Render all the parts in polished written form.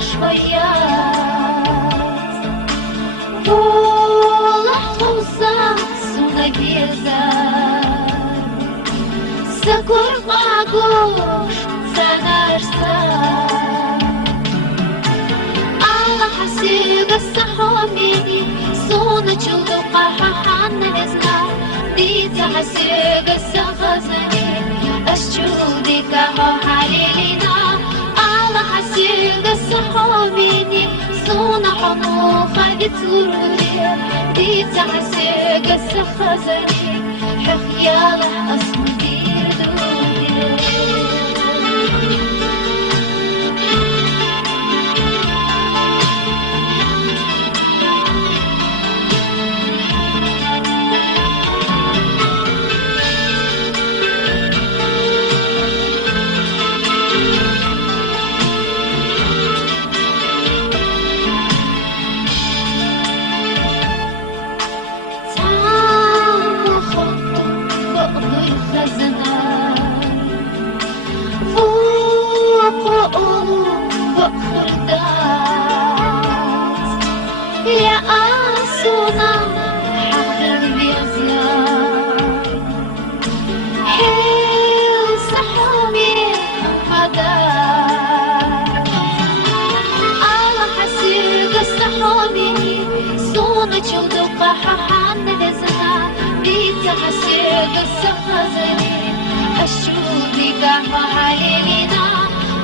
شوية والله توصل سوناجيزار سكر قاقوش سنرسار الله حسيق السحوميني سونا تشودو قاحا نزنا ديتا حسيق السخزني أشجودي كهو حليلنا الله حسيق السحوميني سونا حنوخة تغروري ديتا حسيق السخزني حخيالة أصمدي يا أسونا حقر بيزيار حيل سحومي فدار الله حسيق السحومي سونا تشودو قاحا نزنا بيتا حسيق السخزني أشودي قاحا حليلنا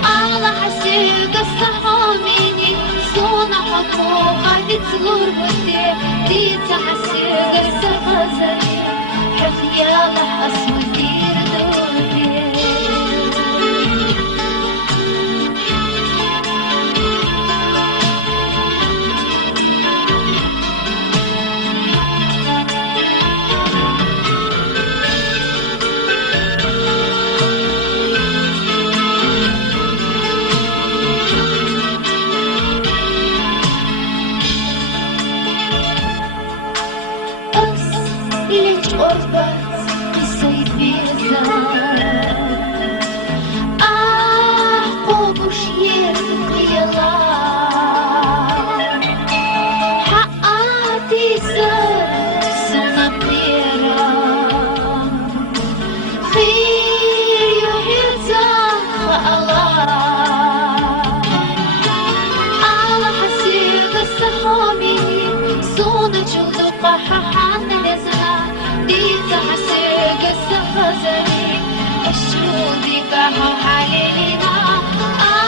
الله حسيق السحومي سونا حقوقا تغور بدي ديتا حسيق السخزني حخيالة أصمدي ردودي ليش قربت قصيت بيزار قوبوش يلا حقاتي سر سنة بيرا خير يحيزان الله حسيق السحومي سونا جودو قاحا نزنا ديتا حسيق السخزني الشودي قاحو حليلنا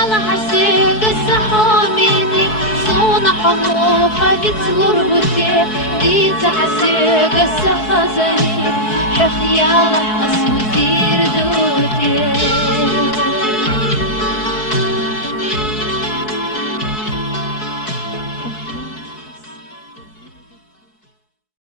الله حسيق السحوميني سونا حقوقا تغور بدي ديتا حسيق السخزني